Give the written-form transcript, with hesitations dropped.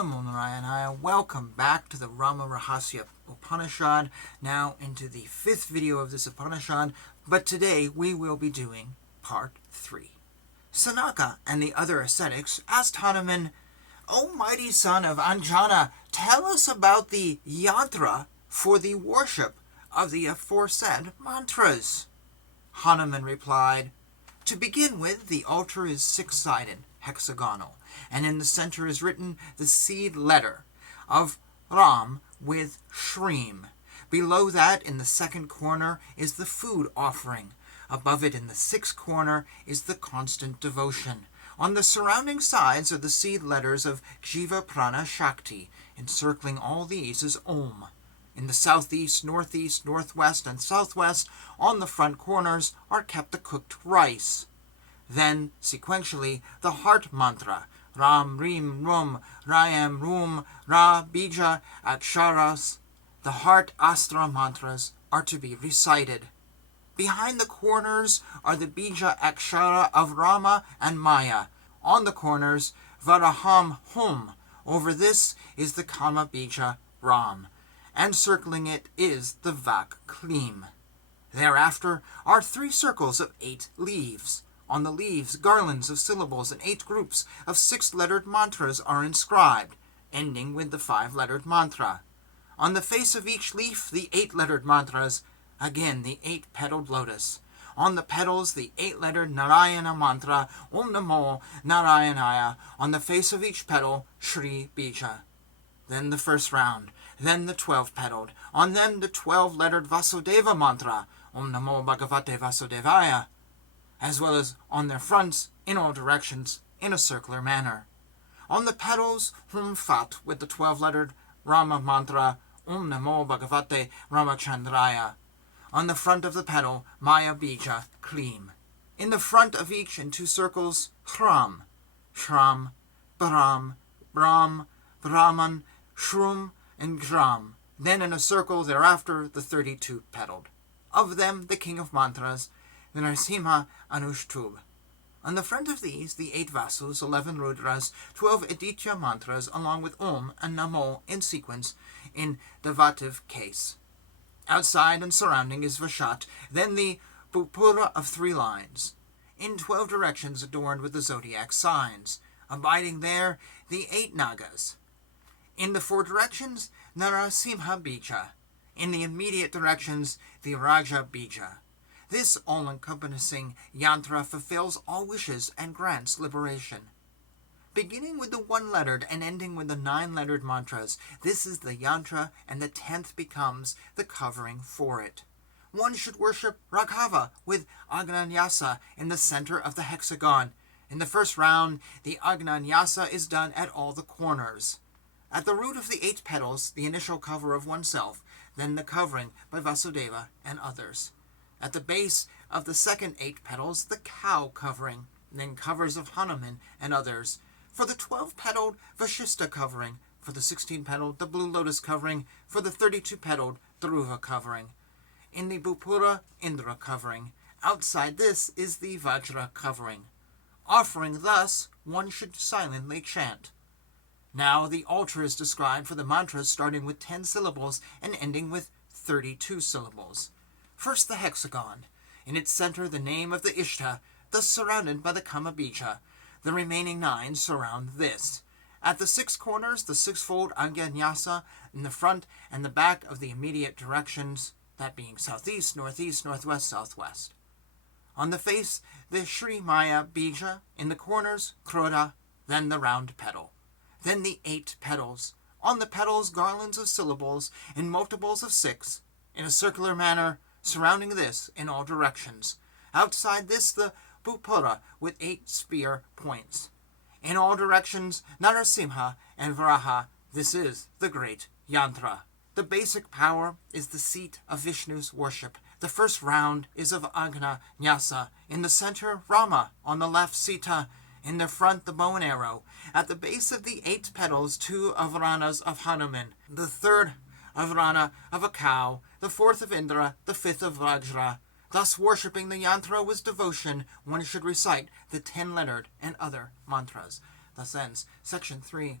Namo Narayana. Welcome back to the Rama Rahasya Upanishad, now into the 5th video of this Upanishad, but today we will be doing part 3. Sanaka and the other ascetics asked Hanuman, "O mighty son of Anjana, tell us about the yantra for the worship of the aforesaid mantras." Hanuman replied, "To begin with, the altar is 6-sided, hexagonal, and in the center is written the seed letter of Ram with Shrim. Below that, in the 2nd corner, is the food offering. Above it, in the 6th corner, is the constant devotion. On the surrounding sides are the seed letters of Jiva Prana Shakti. Encircling all these is Om. In the southeast, northeast, northwest, and southwest, on the front corners, are kept the cooked rice. Then, sequentially, the heart mantra, Ram, Rim, Rum, Rayam, Rum, Ra, Bija, Aksharas, the heart astra mantras, are to be recited. Behind the corners are the Bija Akshara of Rama and Maya. On the corners, Varaham Hum. Over this is the Kama Bija Ram, and circling it is the Vak Klim. Thereafter are 3 circles of 8 leaves. On the leaves, garlands of syllables and 8 groups of 6-lettered mantras are inscribed, ending with the 5-lettered mantra. On the face of each leaf, the 8-lettered mantras, again the 8-petaled lotus. On the petals, the 8-lettered Narayana mantra, Om Namo Narayanaya. On the face of each petal, Shri Bija. Then the first round, then the 12-petaled. On them, the 12-lettered Vasudeva mantra, Om Namo Bhagavate Vasudevaya, as well as on their fronts, in all directions, in a circular manner. On the petals, Hum Fat, with the 12-lettered Rama mantra, Om Namo Bhagavate Ramachandraya. On the front of the petal, Maya Bija Klim. In the front of each, in 2 circles, Hram, Shram, Brahm, Brahm, Brahman, Shrum, and Gram. Then in a circle thereafter, the 32-petaled. Of them, the king of mantras, the Narasimha Anushtub. On the front of these, the 8 Vasus, 11 Rudras, 12 Aditya mantras, along with Om and Namo in sequence, in davative case. Outside and surrounding is Vashat, then the Pupura of 3 lines, in 12 directions adorned with the zodiac signs. Abiding there, the 8 Nagas. In the 4 directions, Narasimha Bija. In the immediate directions, the Raja Bija. This all-encompassing yantra fulfills all wishes and grants liberation. Beginning with the 1-lettered and ending with the 9-lettered mantras, this is the yantra, and the 10th becomes the covering for it. One should worship Raghava with Agnanyasa in the center of the hexagon. In the first round, the Agnanyasa is done at all the corners. At the root of the 8 petals, the initial cover of oneself, then the covering by Vasudeva and others. At the base of the second 8 petals, the cow covering, then covers of Hanuman and others. For the 12-petaled, Vashishta covering. For the 16-petaled, the blue lotus covering. For the 32-petaled, Dhruva covering. In the Bhupura, Indra covering. Outside this is the Vajra covering. Offering thus, one should silently chant. Now the altar is described for the mantras starting with 10 syllables and ending with 32 syllables. First the hexagon. In its center the name of the Ishta, thus surrounded by the Kama Bija. The remaining 9 surround this. At the 6 corners, the 6-fold Agnanyasa in the front and the back of the immediate directions, that being southeast, northeast, northwest, southwest. On the face, the Shri Maya Bija. In the corners, Krodha, then the round petal. Then the 8 petals. On the petals, garlands of syllables in multiples of 6, in a circular manner, surrounding this in all directions. Outside this, the Bhupura with 8 spear points. In all directions, Narasimha and Varaha. This is the great yantra. The basic power is the seat of Vishnu's worship. The first round is of Agna Nyasa. In the center, Rama. On the left, Sita. In the front, the bow and arrow. At the base of the 8 petals, 2 avranas of Hanuman. The 3rd avrana of a cow. The 4th of Indra. The 5th of Vajra. Thus worshipping the yantra was devotion. One should recite the 10-lettered and other mantras. Thus ends section 3.